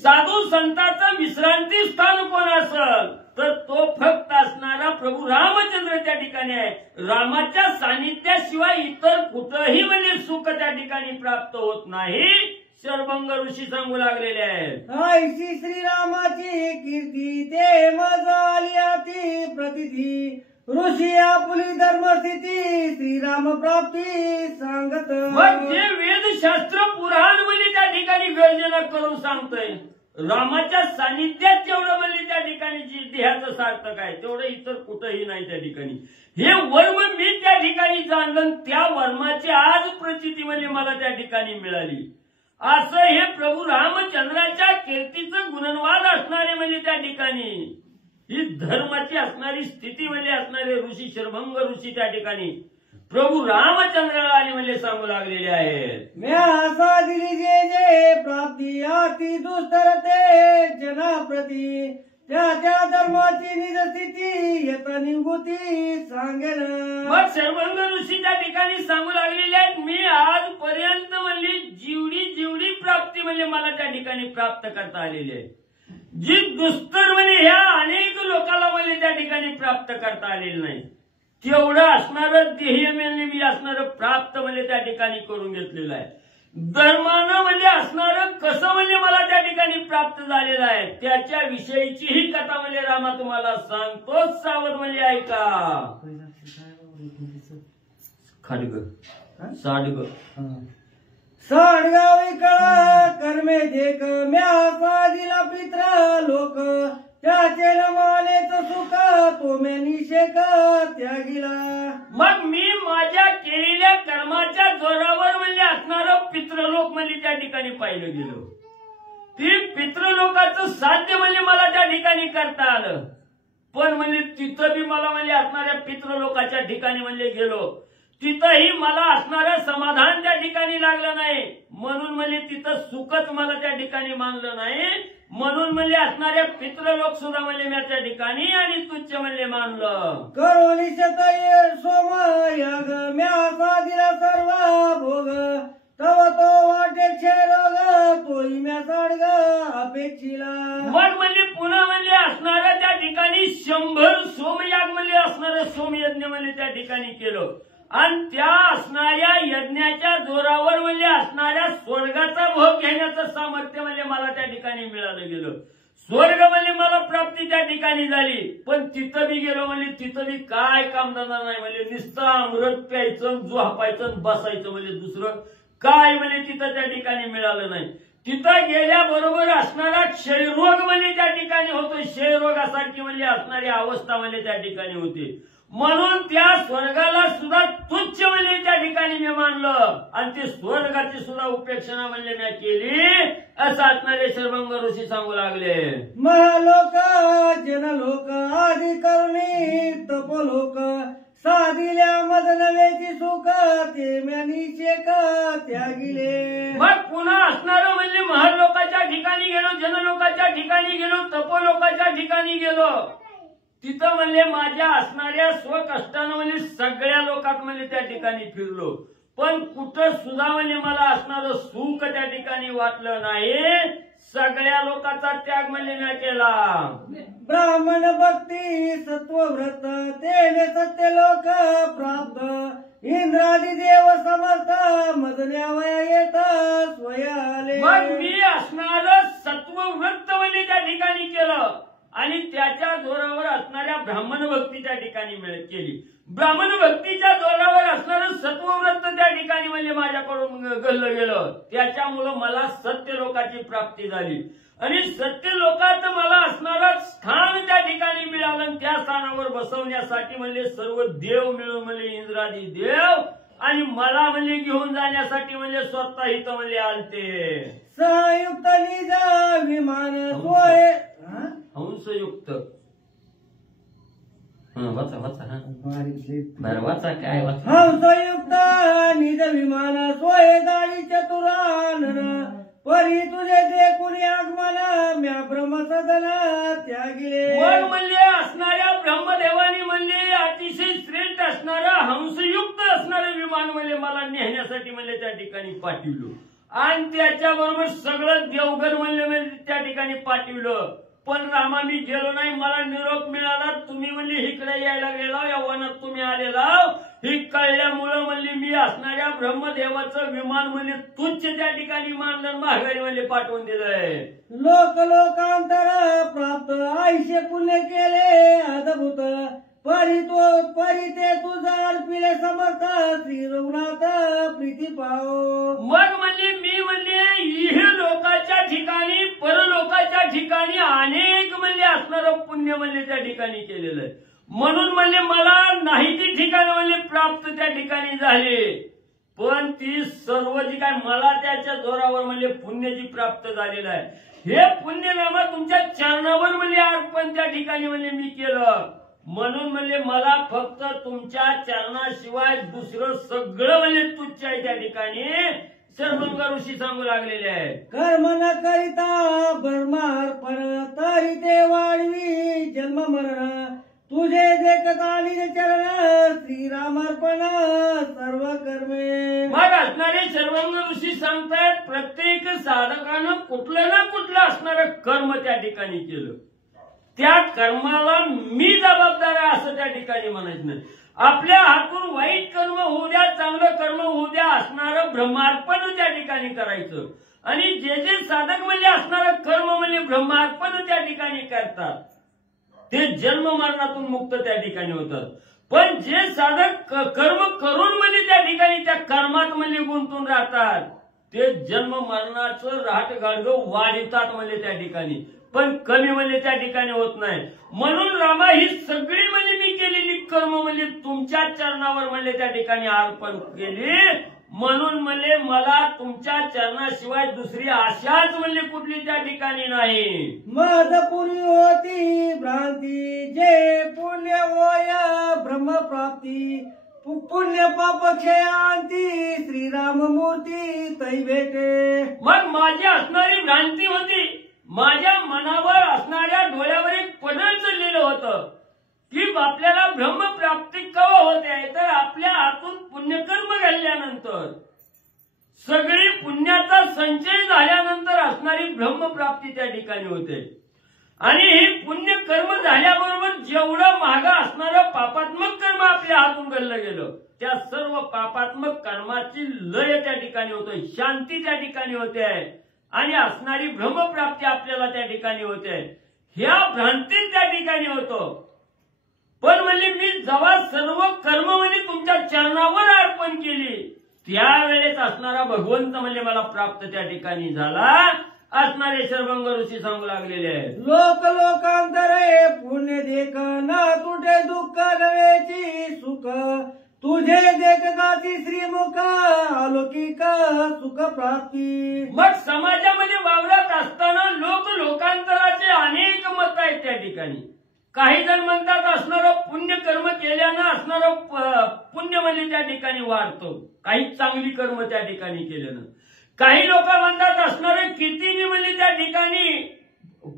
साधू संतांचं विश्रांती स्थान कोण असेल तर तो फक्त असणारा प्रभू रामचंद्र त्या ठिकाणी आहे. रामाच्या सानिध्याशिवाय इतर कुठंही म्हणजे सुख त्या ठिकाणी प्राप्त होत नाही. सर्वंग ऋषी सांगू लागलेले आहेत. ऐशी श्रीरामाची कीर्ती ते मजाली अति प्रतिती, ऋषी आपुली धर्मस्थिती श्रीराम प्राप्ती सांगत. मग जे वेदशास्त्र पुराण म्हणजे त्या ठिकाणी गर्जना करून सांगतोय, रामाच्या सानिध्यात जेवढं म्हणजे त्या ठिकाणी जी देहाचं सार्थक आहे तेवढं इतर कुठंही नाही त्या ठिकाणी. हे वर्म मी त्या ठिकाणी जाणलं, त्या वर्माची आज प्रचिती म्हणजे मला त्या ठिकाणी मिळाली. असं हे प्रभू रामचंद्राच्या कीर्तीचं गुणवाद असणारे म्हणजे त्या ठिकाणी ही धर्माची असणारी स्थिती म्हणजे असणारे ऋषी शर्भंग ऋषी त्या ठिकाणी प्रभू रामचंद्राला आणि म्हणजे सांगू लागलेले आहेत. म्या असा दिली जे जे प्राप्ती अति दुस्तर ते जनाप्रती, त्या त्या धर्माची निज स्थिती येता निवृत्ती सांगेन. मग सर्वंग ऋषी त्या ठिकाणी सांगू लागलेले आहेत, मी आजपर्यंत म्हणजे जेवढी प्राप्ती म्हणजे मला त्या ठिकाणी प्राप्त करता आलेली आहे, जी दुस्तर म्हणजे ह्या अनेक लोकांना म्हणजे त्या ठिकाणी प्राप्त करता आलेली नाही, तेवढं असणारं ध्येय मी असणारं प्राप्त म्हणजे त्या ठिकाणी करून घेतलेलं आहे. धर्मानं म्हणजे असणारं कसं म्हणजे मला त्या ठिकाणी प्राप्त झालेलं आहे त्याच्या विषयीची ही कथा म्हणजे रामा तुम्हाला सांगतोच. सावध म्हणजे ऐका. खाडग साडग साडगावी कळा कर्मे देख, म्या दिला पित्र लोक, त्याचे नमालेच सुख तो म्या निषेक त्यागिला. मग मी माझ्या केलेल्या कर्माच्या जोरावर म्हणजे असणारं पितृलोक म्हणजे त्या ठिकाणी पाहिलं गेलो. ती पितृलोकाचं साध्य म्हणजे मला त्या ठिकाणी करता आलं, पण म्हणजे तिथं बी मला म्हणजे असणाऱ्या पितृलोकाच्या ठिकाणी म्हणजे गेलो, तिथंही मला असणारं समाधान त्या ठिकाणी लागलं नाही. म्हणून म्हणजे तिथं सुखच मला त्या ठिकाणी मानलं नाही, म्हणून म्हणजे असणाऱ्या पितृलोक सुद्धा म्हणजे मी त्या ठिकाणी आणि तुच्छ म्हणजे मानलं. करोनी शतय सोम याग, म्या दिला सर्व भोग, तव तो वाटे रोग तोही म्या साडग अपेक्षिला. मग म्हणजे पुन्हा म्हणजे असणाऱ्या त्या ठिकाणी 100 सोमयाग म्हणजे असणारं सोमयज्ञ म्हणजे त्या ठिकाणी केलं, आणि त्या असणाऱ्या यज्ञाच्या जोरावर म्हणजे असणाऱ्या स्वर्गाचा भोग घेण्याचं सामर्थ्य म्हणजे मला त्या ठिकाणी मिळालं गेलं. स्वर्ग म्हणजे मला प्राप्ती त्या ठिकाणी झाली, पण तिथं बी गेलो म्हणजे तिथं बी काय काम जाणार नाही, म्हणजे नुसतं अमृत प्यायचं, झोपायचं, बसायचं, म्हणजे दुसरं काय म्हणजे तिथं त्या ठिकाणी मिळालं नाही. तिथं गेल्याबरोबर असणारा क्षयरोग म्हणजे त्या ठिकाणी होतो, क्षयरोगासारखी म्हणजे असणारी अवस्था म्हणजे त्या ठिकाणी होती. म्हणून त्या स्वर्गाला सुद्धा तुच्छ म्हणजे त्या ठिकाणी मी मानलं, आणि ते स्वर्गाची सुद्धा उपेक्षणा म्हणजे मी केली असं असणारे सर्वंग ऋषी सांगू लागले. महालोक जनलोक आदी करुणी तपोलोक, साधिल्या मद नव्याची सुख ते म्या निषेक त्यागिले. मग पुन्हा असणारं म्हणजे महालोकाच्या ठिकाणी गेलो, जनलोकाच्या ठिकाणी गेलो, तपोलोकाच्या ठिकाणी गेलो, तिथं म्हणले माझ्या असणाऱ्या स्वकष्टानं म्हणजे सगळ्या लोकात म्हणजे त्या ठिकाणी फिरलो, पण कुठं सुद्धा म्हणजे मला असणारं सुख त्या ठिकाणी वाटलं नाही. सगळ्या लोकांचा त्याग म्हणजे मी केला. ब्राह्मण भक्ती सत्वव्रत तेने सत्य लोक प्राप्त इंद्रादी देव समर्थ मदन्यावया येत स्वयाले. मग मी असणार सत्वव्रत म्हणजे त्या ठिकाणी केलं आणि त्याच्या जोरावर असणाऱ्या ब्राह्मण भक्ती त्या ठिकाणी केली. ब्राह्मण भक्तीच्या जोरावर असणारं सत्वव्रत त्या ठिकाणी म्हणजे माझ्याकडून गल्लं गेलं. त्याच्यामुळं मला सत्य लोकाची प्राप्ती झाली आणि सत्य लोकात मला असणारं स्थान त्या ठिकाणी मिळालं. त्या स्थानावर बसवण्यासाठी म्हणजे सर्व देव मिळून म्हणजे इंद्रादी देव आणि मला म्हणजे घेऊन जाण्यासाठी म्हणजे स्वतः इथं म्हणजे आलते. संयुक्त निज विमान सोय हंसयुक्त वाचा वाचा बरं वाचा काय वाचा. हंसयुक्त निज विमान सोय गाडी चतुरानन परी तुझे देखुनी आगमन म्या ब्रह्मसदन त्यागिले. मग म्हणजे असणाऱ्या ब्रह्मदेवानी म्हणजे अतिशय श्रेष्ठ असणारं हंसयुक्त असणारं विमान म्हणजे मला नेहण्यासाठी म्हणजे त्या ठिकाणी पाठवलं आणि त्याच्याबरोबर सगळं देवगण म्हणजे त्या ठिकाणी पाठवलं. पण रामा मी गेलो नाही. मला निरोप मिळाला तुम्ही म्हणजे इकडे यायला गेला, या वनात तुम्ही आलेला. ही कळल्यामुळं म्हणजे मी असणाऱ्या ब्रह्मदेवाचं विमान म्हणजे तुच्छ त्या ठिकाणी मानलं, माघारी म्हणजे पाठवून दिलंय. लोक लोकांतर प्राप्त आयुष्य पुण्य केले अद्भुत परी ते तुझा अर्पिले समर्थ श्री रघुनाथ प्रीती पाओ. मग म्हणजे मी म्हणजे इह लोकाच्या ठिकाणी परलोकाच्या ठिकाणी अनेक म्हणजे असणारं पुण्य म्हणजे त्या ठिकाणी केलेलं आहे. म्हणून म्हणजे मला नाही ती ठिकाण म्हणजे प्राप्त त्या ठिकाणी झाली. पण ती सर्व जी काय मला त्याच्या जोरावर म्हणजे पुण्याची प्राप्त झालेलं आहे. हे पुण्यनामा तुमच्या चरणावर म्हणजे अर्पण त्या ठिकाणी म्हणजे मी केलं. म्हणून म्हणजे मला फक्त तुमच्या चरणाशिवाय दुसरं सगळं म्हणजे तुच्छ आहे त्या ठिकाणी सर्वंग ऋषी सांगू लागलेले आहे. कर्म न करिता ब्रह्मार्पण तरी ते वाढवी जन्म मरण तुझे देखता निज चरण श्रीरामार्पण सर्व कर्मे. मग असणारे सर्वंग ऋषी सांगतायत प्रत्येक साधकानं कुठलं ना कुठलं असणारं कर्म त्या ठिकाणी केलं. त्या कर्माला मी जबाबदार आहे असं त्या ठिकाणी म्हणायचं नाही. आपल्या हातून वाईट कर्म होऊ द्या, चांगलं कर्म होऊ द्या, असणारं ब्रह्मार्पण त्या ठिकाणी करायचं. आणि जे जे साधक म्हणजे असणारं कर्म म्हणजे ब्रह्मार्पण त्या ठिकाणी करतात ते जन्म मरणातून मुक्त त्या ठिकाणी होतात. पण जे साधक कर्म करून म्हणजे त्या ठिकाणी त्या कर्मात म्हणजे गुंतून राहतात ते जन्म मरणाचं राहट गाडगं वाढतात म्हणजे त्या ठिकाणी, पण कमी म्हणजे त्या ठिकाणी होत नाही. म्हणून रामा ही सगळी म्हणजे मी केलेली कर्म म्हणजे तुमच्या चरणावर म्हणजे त्या ठिकाणी अर्पण केली. म्हणून म्हणजे मला तुमच्या चरणाशिवाय दुसरी आशाच म्हणजे कुठली त्या ठिकाणी नाही. मदपुरी होती भ्रांती जे पुण्य होय ब्रह्मप्राप्ती पुण्य पाप क्षयांती श्रीराम मूर्ती तै भेटे. मग माझी असणारी भ्रांती होती, माझ्या मनावर असणाऱ्या डोळ्यावर एक पडळ चढलेलं होतं की आपल्याला ब्रह्मप्राप्ती केव्हा होते, तर आपल्या हातून पुण्यकर्म घडल्यानंतर सगळी पुण्याचा संचय झाल्यानंतर असणारी ब्रह्मप्राप्ती त्या ठिकाणी होते. आणि हे पुण्यकर्म झाल्याबरोबर जेवढं मागं असणारं पापात्मक कर्म आपल्या हातून घडलं गेलं त्या सर्व पापात्मक कर्माची लय त्या ठिकाणी होते, शांती त्या ठिकाणी होते आणि असणारी ब्रह्मप्राप्ती आपल्याला त्या ठिकाणी होते. ह्या भ्रांतीत त्या ठिकाणी होतो. पण म्हणजे मी जेव्हा सर्व कर्म म्हणजे तुमच्या चरणावर अर्पण केली त्यावेळेस असणारा भगवंत म्हणजे मला प्राप्त त्या ठिकाणी झाला. असणारे सर्वंग ऋषी सांगू लागलेले आहेत. लोक लोकांतरे पुण्य देख न तुटे दुःख नव्हेची सुख तुझे देखताची श्रीमुख अलौकिक सुख प्राप्ती. मग समाजामध्ये वावरत असताना लोक लोकांतराचे अनेक मत आहेत त्या ठिकाणी. काही जण म्हणतात असणारं पुण्य कर्म केल्यानं असणारं पुण्य म्हणजे त्या ठिकाणी वाढतो, काही चांगली कर्म त्या ठिकाणी केल्यानं. काही लोक म्हणतात असणारे किती म्हणजे त्या ठिकाणी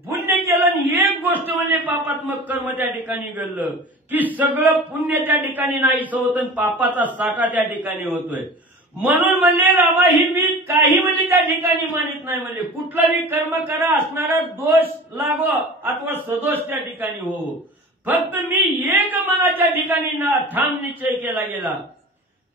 पुण्य केलं एक गोष्ट म्हणजे पापात्मक कर्म त्या ठिकाणी घडलं की सगळं पुण्य त्या ठिकाणी नाहीसं होतं आणि पापाचा साठा त्या ठिकाणी होतोय. म्हणून म्हणले रामा ही मी काही म्हणजे त्या ठिकाणी मानित नाही. म्हणले कुठलाही कर्म करा असणारा दोष लागो अथवा सदोष त्या ठिकाणी हो, फक्त मी एक मनाच्या ठिकाणी ठाम निश्चय केला गेला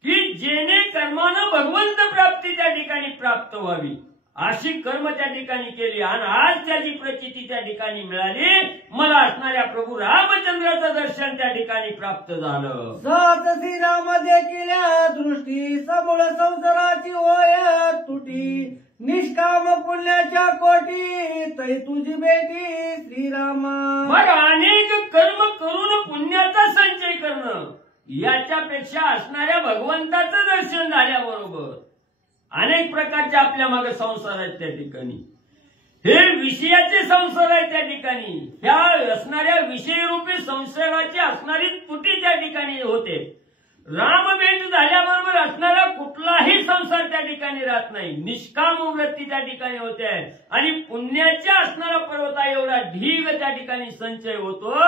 की जेणे कर्मानं भगवंत प्राप्ती त्या ठिकाणी प्राप्त व्हावी अशी कर्म त्या ठिकाणी केली आणि आज त्याची प्रचिती त्या ठिकाणी मिळाली. मला असणाऱ्या प्रभू रामचंद्राचं दर्शन त्या ठिकाणी प्राप्त झालं. सात श्रीराम देखिल्या दृष्टी समूळ संसाराची होय तुटी निष्काम पुण्याच्या कोटी तै तुझी बेटी श्रीरामा. मग अनेक कर्म करून पुण्याचा संचय करणं याच्यापेक्षा असणाऱ्या भगवंताचं दर्शन झाल्याबरोबर अनेक प्रकारचे आपल्या मागे संसार आहेत त्या ठिकाणी. हे विषयाचे संसार आहेत त्या ठिकाणी. ह्या असणाऱ्या विषयरूपी संसाराची असणारी तुटी त्या ठिकाणी होते. रामभेट झाल्याबरोबर असणारा कुठलाही संसार त्या ठिकाणी राहत नाही. निष्काम वृत्ती त्या ठिकाणी होते आणि पुण्याच्या असणारा पर्वता एवढा ढीग त्या ठिकाणी संचय होतो.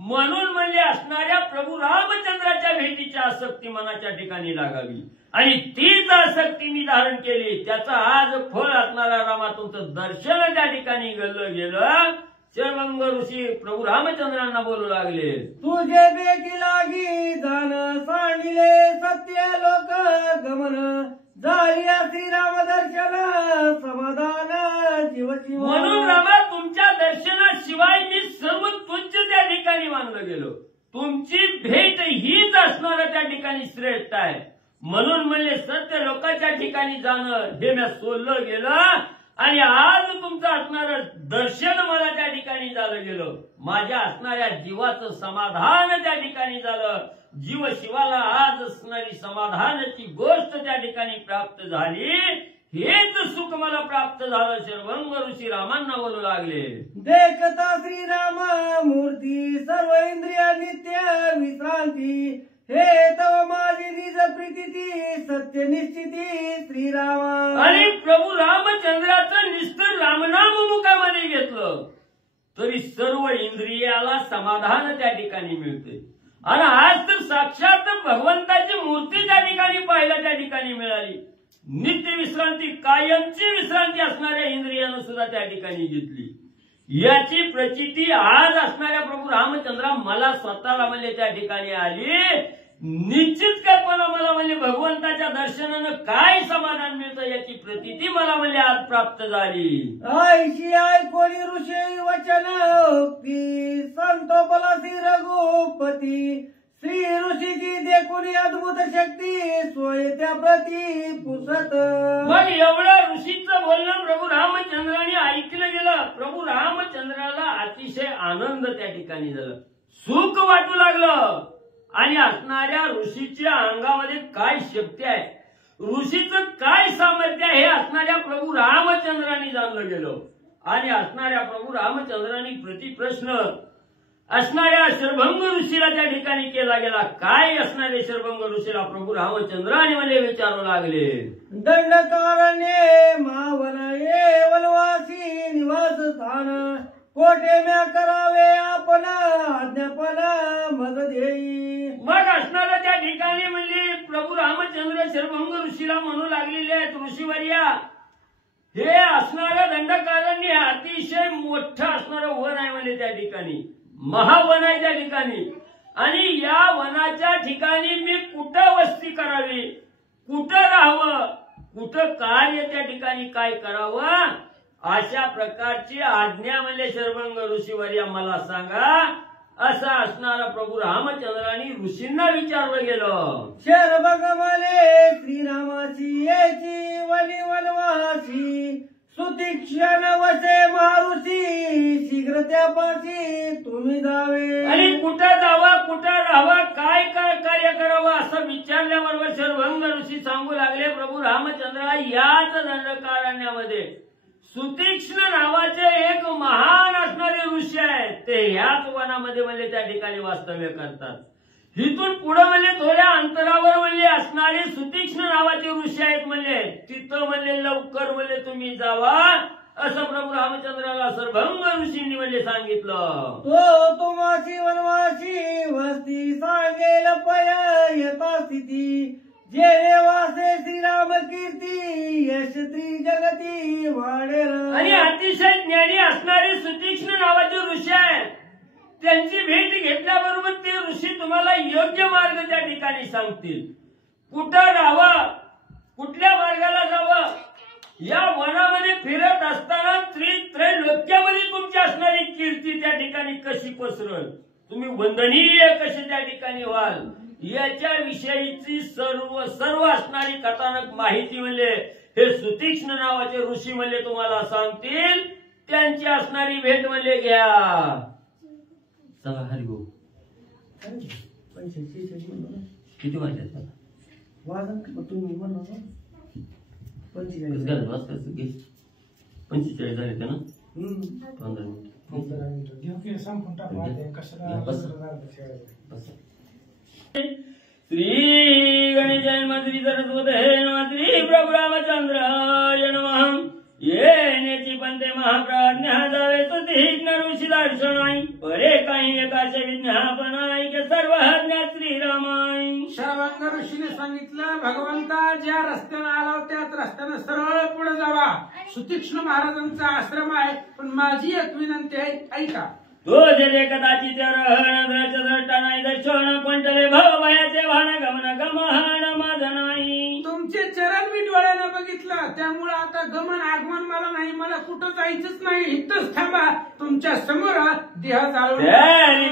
म्हणून म्हणजे असणाऱ्या प्रभू रामचंद्राच्या भेटीच्या आसक्ती मनाच्या ठिकाणी लागावी आणि तीच आसक्ती मी धारण केली. त्याचं आज फळ असणारा रामा तुमचं दर्शन त्या ठिकाणी घडलं गेलं. चरमंग ऋषी प्रभू रामचंद्रांना बोलू लागले, तुझे बेटी लागी जाण सांडिले सत्य लोक गमन झाली श्रीराम दर्शन समाधान जीवशिव. म्हणून रामा तुमच्या दर्शनाशिवाय मी सर्व तुच्छ त्या ठिकाणी मानलं गेलो. तुमची भेट हीच असणारा त्या ठिकाणी श्रेष्ठ आहे. म्हणून म्हणले सत्य लोकांच्या ठिकाणी जाणं हे मी सोडलं गेलं आणि आज तुमचं असणारं दर्शन मला त्या ठिकाणी झालं गेलं. माझ्या असणाऱ्या जीवाचं समाधान त्या ठिकाणी झालं. जीव शिवाला आज असणारी समाधानाची गोष्ट त्या ठिकाणी प्राप्त झाली. हेच सुख मला प्राप्त झालं. शर्वंग ऋषी रामांना बोलू लागले, देखता श्रीराम मूर्ती सर्व इंद्रिया नित्य विश्रांती हे तव माझी निज प्रीती सत्य निश्चिती श्रीरामा. आणि प्रभू रामचंद्राचं निस्तर रामनाम मुखामध्ये घेतलं तरी सर्व इंद्रियाला समाधान त्या ठिकाणी मिळते. आणि आज तर साक्षात भगवंताची मूर्ती त्या ठिकाणी पाहायला त्या ठिकाणी मिळाली. नित्य विश्रांती कायमची विश्रांती असणाऱ्या इंद्रियानं सुद्धा त्या ठिकाणी घेतली. याची प्रचिती आज असणाऱ्या प्रभू रामचंद्रा मला स्वतःला म्हणजे त्या ठिकाणी आली. निश्चित कल्पना मला म्हणजे भगवंताच्या दर्शनानं काय समाधान मिळतं याची प्रचिती मला म्हणजे आज प्राप्त झाली. ऐशी ऐकोनी ऋषी वचन उक्ती संतोपलासी रघुपती श्री ऋषीची देखुनी अद्भुत शक्ती सोय त्या प्रती पुसत. मग एवढं ऋषीचं बोलणं प्रभू रामचंद्राने ऐकलं गेलं. प्रभू रामचंद्राला अतिशय आनंद त्या ठिकाणी झाला, सुख वाटू लागलं. आणि असणाऱ्या ऋषीच्या अंगामध्ये काय शक्ती आहे, ऋषीचं काय सामर्थ्य आहे हे असणाऱ्या प्रभू रामचंद्रांनी जाणलं गेलं. आणि असणाऱ्या प्रभू रामचंद्रांनी प्रतिप्रश्न असणाऱ्या शर्भंग ऋषीला त्या ठिकाणी केला गेला. काय असणारे शर्भंग ऋषीला प्रभू रामचंद्राने मला विचारू लागले, दंडकारण्ये मावन ये वनवासी निवास स्थान कोठे म्या करावे आपण आज्ञापन मद देई. मग असणाऱ्या त्या ठिकाणी म्हणजे प्रभू रामचंद्र शर्भंग ऋषीला म्हणू लागलेले आहेत, ऋषीवर्या हे असणारं दंडकारण्य अतिशय मोठं असणारं वन आहे म्हणजे त्या ठिकाणी महावन आहे त्या ठिकाणी. आणि या वनाच्या ठिकाणी मी कुठं वस्ती करावी, कुठं राहावं, कुठं कार्य त्या ठिकाणी काय करावं अशा प्रकारची आज्ञा म्हणजे शर्भंग ऋषीवर्या मला सांगा. असं असणारा प्रभू रामचंद्रांनी ऋषींना विचारलं गेलं. शर्भंग मले श्रीरामाची याची वनी वनवासी सुतीक्षण वसे महाऋषी शीघ्र त्यापाशी तुम्ही जावे. आणि कुठं जावं, कुठं राहावं, काय काय कार्य करावं असं विचारल्याबरोबर शर्भंग ऋषी सांगू लागले, प्रभू रामचंद्रा याच दंडकारण्यामध्ये सुतीक्ष्ण नावाचे एक महान असणारे ऋषी आहेत. ते ह्याच वनामध्ये म्हणजे त्या ठिकाणी वास्तव्य करतात. इथून पुढे म्हणजे थोड्या अंतरावर म्हणजे असणारे सुतीक्ष्ण नावाचे ऋषी आहेत. म्हणजे तिथं म्हणजे लवकर म्हणजे तुम्ही जावा असं प्रभू रामचंद्राला सर्वभंग ऋषींनी म्हणजे सांगितलं. तो तुम्हाशी वनवासी वस्ती सांगेल पय यथा स्थिती जेणे वासे श्रीराम कीर्ती यश जगती वाढेल. आणि अतिशय ज्ञानी असणारे सुतीक्ष्ण नावाचे ऋषी आहेत. त्यांची भेट घेतल्याबरोबर ते ऋषी तुम्हाला योग्य मार्ग त्या ठिकाणी सांगतील. कुठं राहावं, कुठल्या मार्गाला जावं, या वनामध्ये फिरत असताना त्रैलोक्यामध्ये तुमची असणारी कीर्ती त्या ठिकाणी कशी पसरल, तुम्ही वंदनीय कसे त्या ठिकाणी व्हाल, याच्या विषयीची सर्व असणारी कथानक माहिती म्हणजे हे सुतीक्ष्ण नावाचे ऋषी म्हणजे तुम्हाला सांगतील. त्यांची असणारी भेट म्हणजे घ्या. चला हरिभाऊ किती वाजले तुम्ही म्हणा 45 झाले का ना. 15 श्री गणेशाय श्री सरस्वती नमः. श्री प्रभू रामचंद्राय नमः. येण्याची पंते महाप्राज्ञा जावे सुतीक्ष्ण ऋषी दर्शनाई परे काही एकाचे विज्ञापनाई के सर्व ज्ञा श्रीरामाई. शरभंग ऋषीने सांगितलं, भगवंता ज्या रस्त्याने आला त्याच रस्त्याने सरळ पुढे जावा. सुतीक्ष्ण महाराजांचा आश्रम आहे, पण माझी एक विनंती आहे, ऐका. तो जे कदाचित द्रष्टा नाही दर्शन कोणतले भवयाचे भान गमन गमन माझ नाही. तुमचे चरण मी डोळ्यानं बघितलं, त्यामुळे आता गमन आगमन मला नाही, मला कुठं जायचंच नाही, इथंच थांबा. तुमच्या समोर देह जाळून आणि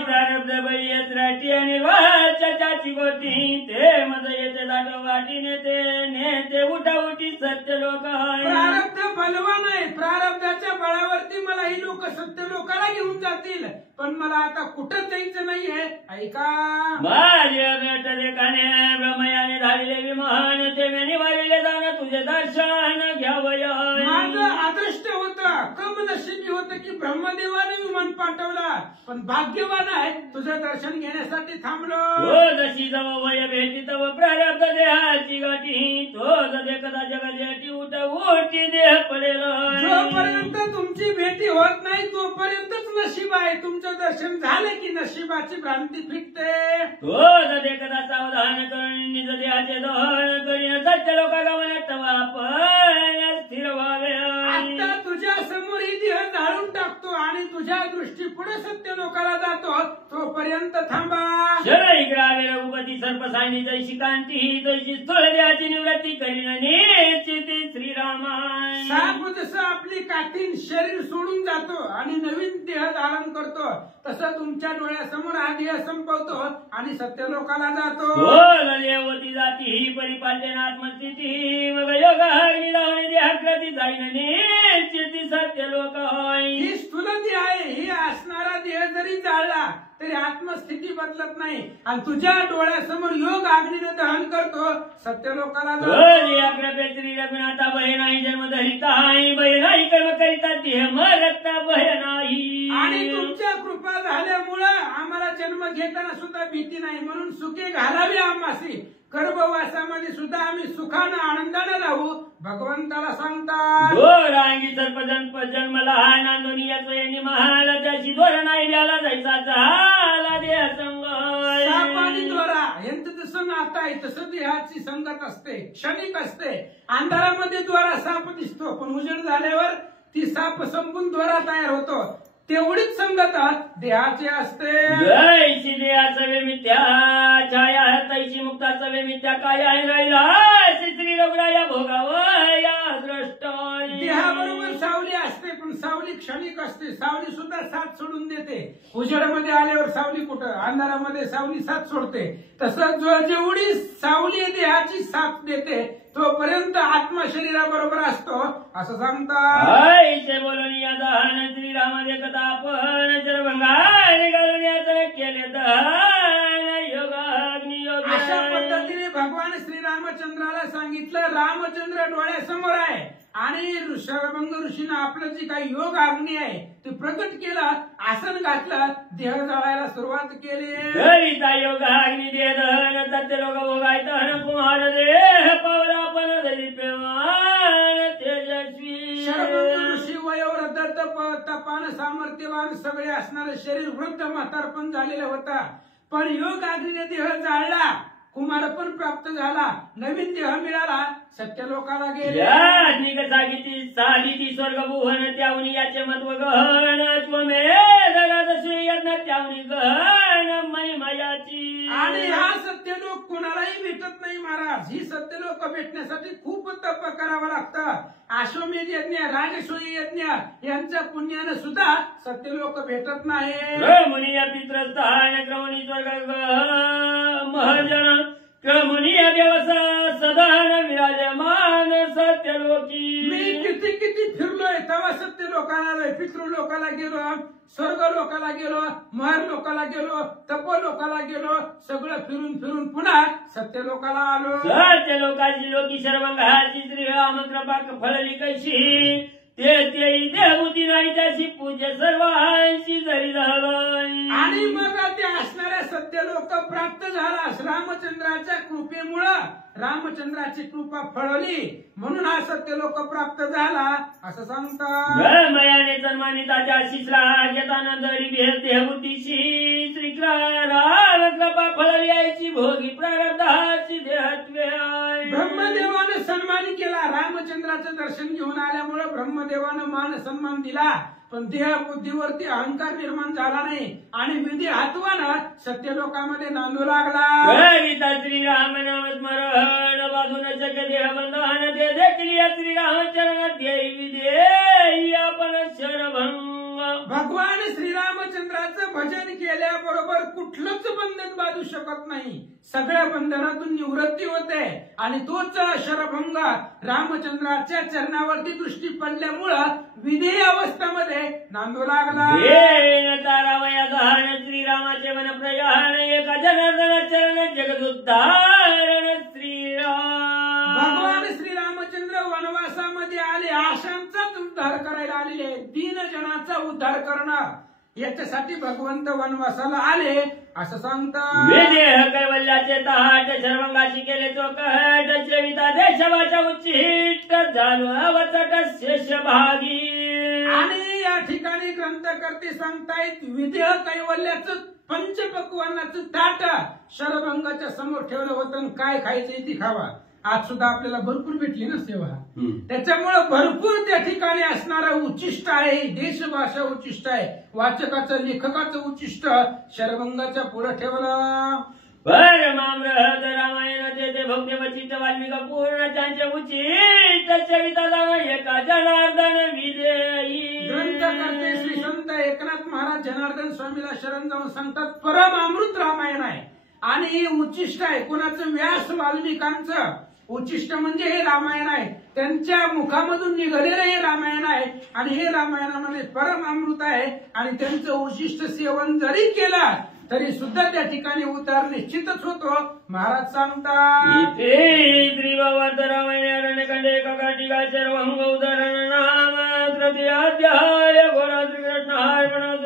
वाची गोटी ते मज येते दाट वाटी नेते उठा उठी सत्य लोक. प्रारब्ध बलवान आहे, प्रारब्धाच्या बळावरती मला ही लोक सत्य लोकाला घेऊन जातील, पण मला आता कुठं जायचं नाहीये, ऐका. माझे काने ब्रह्मयाने धाडले विमान ते मी निवारिले जाणं तुझे दर्शन घ्यावं. माझं अदृष्ट होतं, कमनशिबी होतं की ब्रह्मदेवाने विमान पाठवला, पण भाग्यवान आहे तुझं दर्शन घेण्यासाठी थांबलो. जशी जव वय भेटी तव प्रारब्ध देहाची गाठी तो जसे कदा जगाची उठी देह पडेल. जोपर्यंत तुमची भेटी होत नाही तोपर्यंतच नशीब आहे, तुमचं दर्शन झालं की नशिबाची भ्रांती फिटते. तो जसे कदा सावधान करून निज देहाचे दहन करीन सत्य लोकांना म्हणत आपण स्थिर व्हावे. आता तुझ्या समोर ही देह जाळून टाकतो आणि तुझ्या दृष्टी पुढे सत्य लोकाला जातो, तोपर्यंत थांबा. शरई ग्रावे रघुपती सर्प सांडी जैशी कांती तशी स्थळ देहाची निवृत्ती करीन निश्चिती श्रीरामाय. साप जसं आपली काठीण शरीर सोडून जातो आणि नवीन देह धारण करतो, तसं तुमच्या डोळ्यासमोर हा देह संपवतो आणि सत्य लोकाला जातो. देवती जाती ही परिपाल्यन आत्मस्थिती मग योग देहाकृती जाईन निश्चिती सत्य लोक. ही स्थूल देह आहे, ही असणारा देह जरी जाळला तरी आत्मस्थिती बदलत नाही आणि तुझ्या डोळ्यासमोर योग अग्नीने दहन करतो, सत्य लोकाला श्री रघुनाथा भय नाही जन्म धरिता भय नाही कर्म करिता देह मरता भय नाही. आणि तुमच्या कृपा झाल्यामुळं आम्हाला जन्म घेताना सुद्धा भीती नाही, म्हणून सुखे घालावी आम्हासी. गर्भवासामध्ये सुद्धा आम्ही सुखानं आनंदानं राहू, भगवंताला सांगतात. रांगी जन्मला नांदोनी याच महाला त्याची दोर नाही द्याला जायचा झाला देह संग. साप आणि दोरा यांचं जसं नातं आहे तसं देहाची संगत असते, क्षणिक असते. अंधारामध्ये द्वारा साप दिसतो, पण उजेड झाल्यावर ती साप संपून द्वारा तयार होतो. तेवढीच संगत देहाची असते. जैशी देहाचं वेमित्या छाया तैशी मुक्ताचं वेमित्या काय आहे राहिला श्री रघुराया भोगावया दृष्ट. देहाबरोबर सावली असते, पण सावली क्षणिक असते. सावली सुद्धा साथ सोडून देते. उजेडामध्ये आल्यावर सावली कुठं, अंधारामध्ये सावली साथ सोडते. तसं जेवढी सावली देहाची साथ देते तोपर्यंत आत्मा शरीराबरोबर असतो, असं सांगतात. बोलून या दहन श्रीराम कथा आपण चरभंगाने घालून याचं केले दहन योगाग्नी योग. अशा पद्धतीने भगवान श्रीरामचंद्राला सांगितलं, रामचंद्र डोळ्यासमोर आहे आणि शरभंग ऋषीनं आपलं जी काही योग अग्नी आहे ते प्रकट केला, आसन घातलं, देह जाळायला सुरुवात केली. करिता योग अग्नी देह दहन सत्य लोक भोगाय दहन कुमार देह पावला पण तेजस्वी. शरभंग ऋषी वय सामर्थ्यवान सगळे असणारे शरीर वृद्ध म्हातारपण झालेलं होता, पण योग अग्नीने देह जाळला, कुमारपण प्राप्त झाला, नवीन देह मिळाला, सत्यलोकाला गेले. साधिती स्वर्ग भुवन त्यावनी याचे महत्व गहन त्वमेव यज्ञ त्यावनी गहन महिमयाची. आणि हा सत्यलोक कोणालाही भेटत नाही महाराज. ही सत्यलोक भेटण्यासाठी खूप तप करावं लागतं. अश्वमेध यज्ञ, राजसूय यज्ञ यांच्या पुण्यानं सुद्धा सत्यलोक भेटत नाही. मुनी पित्रस्थान क्रमणी स्वर्ग महर्जन क्रमुनीय दिवस सदान विराजमान सत्यलोकी. मी किती किती फिरलोय तेव्हा सत्य लोकाला आलोय. पितृ लोकाला गेलो, स्वर्ग लोकाला गेलो, महर लोकाला गेलो, तप लोकाला गेलो, सगळं फिरून फिरून पुन्हा सत्य लोकाला आलो. सत्य लोकाची लोकी शर्वंगाची श्रीराम कृपा फळली कैशी ते देवबुद्धी नाही त्याची पूज्य सर्वांशी जरी झालं. आणि मग ते असणाऱ्या सत्य लोक प्राप्त झाला रामचंद्राच्या कृपेमुळं. रामचंद्राची कृपा फळली म्हणून हा सत्य लोक प्राप्त झाला असं सांगतात. मयाने सन्मानिताच्या शिश्राजतानंदरी देहबुद्धीशी श्रीकृष्ण कृपा फळली यायची भोगी प्रारब्धाची देहत्वे. ब्रह्मदेवानं सन्मान केला. रामचंद्राचं दर्शन घेऊन आल्यामुळे ब्रह्मदेवानं मान सन्मान दिला, पण देह बुद्धीवरती अहंकार निर्माण झाला नाही आणि विधी हातवानं सत्यलोकामध्ये नांदू लागला. श्रीराम नाम स्मरण बाजून शक्य देह बंधन ते देखील या श्रीरामचरण देवी आपण शरभंग. भगवान श्रीरामचंद्राचं भजन केल्याबरोबर कुठलंच बंधन बांधू शकत नाही. सगळ्या बंधनातून निवृत्ती होते आणि तोच शरभंग रामचंद्राच्या चरणावरती दृष्टी पडल्यामुळं विधेय अवस्थेमध्ये नांदू लागला. तारावया दहन श्रीरामाचे मन प्रयाण एका जनार्दन चरण जगदुद्धारण श्रीराम. भगवान श्रीरामचंद्र वनवासामध्ये आले, आशांचाच उद्धार करायला आलेले, दीन जनाचा उद्धार करणार याच्यासाठी भगवंत वनवासाला आले असं सांगतात. विदेह कैवल्याचे तहाट शर्वंगाशी केले चोकट चेविता देशवाच्या उच्चिष्ट झालो अवचट शेष भागी. आणि या ठिकाणी ग्रंथकर्ते सांगतायत विदेह कैवल्याचं पंचपक्वानाचं ताट शरभंगाच्या समोर ठेवलं होतं. काय खायचंय ती खावा. आज सुद्धा आपल्याला भरपूर भेटली ना सेवा. त्याच्यामुळं भरपूर त्या ठिकाणी असणारं उच्चिष्ट आहे, देशभाषा उच्चिष्ट आहे, वाचकाचं लेखकाचं उच्चिष्ट शरभंगाच्या पुढे ठेवलं. परमामृत रामायण ते भक्ती वचित वाल्मिक पूर्ण त्यांचे उचित चरिता एका जनार्दन विदेयी. ग्रंथकर्ते श्री संत एकनाथ महाराज जनार्दन स्वामीला शरण जाऊन सांगतात परमामृत रामायण आहे आणि हे उच्चिष्ट आहे. कुणाचं? व्यास वाल्मिकांचं उच्चिष्ट म्हणजे हे रामायण आहे. त्यांच्या मुखामधून निघालेलं हे रामायण आहे आणि हे रामायणामध्ये परम अमृत आहे आणि त्यांचं उच्चिष्ट सेवन जरी केलं तरी सुद्धा त्या ठिकाणी उद्धार निश्चितच होतो. महाराज सांगतात रामायण काका शर्वंग उदाहरण नाम तृतीय अध्याय घोरा श्रीकृष्ण अर्पण